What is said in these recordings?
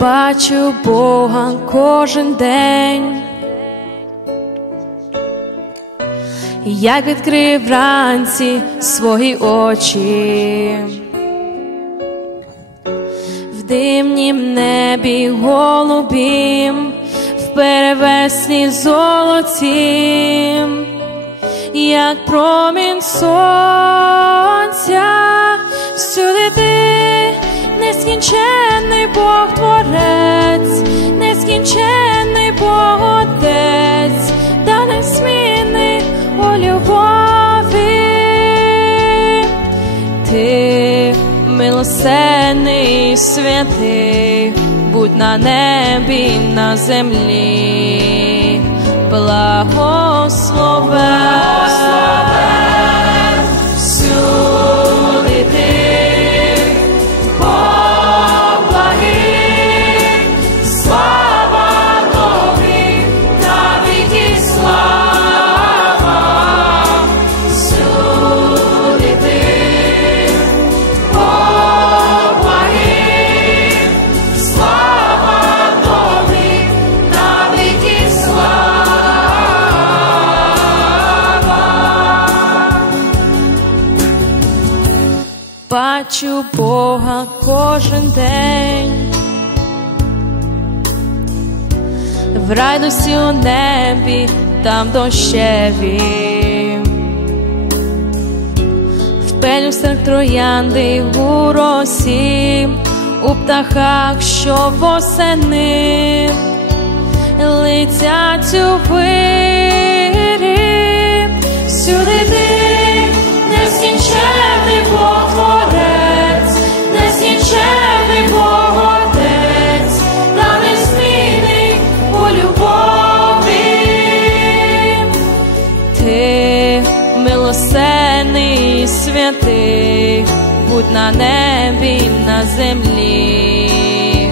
бачу Бога кожен день, як відкрив вранці свої очі, в димнім небі голубім, в перевесні золотім, як промінь сонця, всюди ти нескінченний Бог творець, милосердний святий, будь на небі, на землі, благословен Бачу Бога кожен день, в радості у небі, там дощеві, в пелюстах троянди у росі, у птахах, що восени. Летять у вирі, всюди небі, на землі,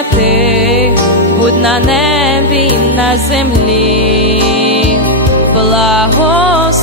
і святий, будь на небі, на землі, благословен.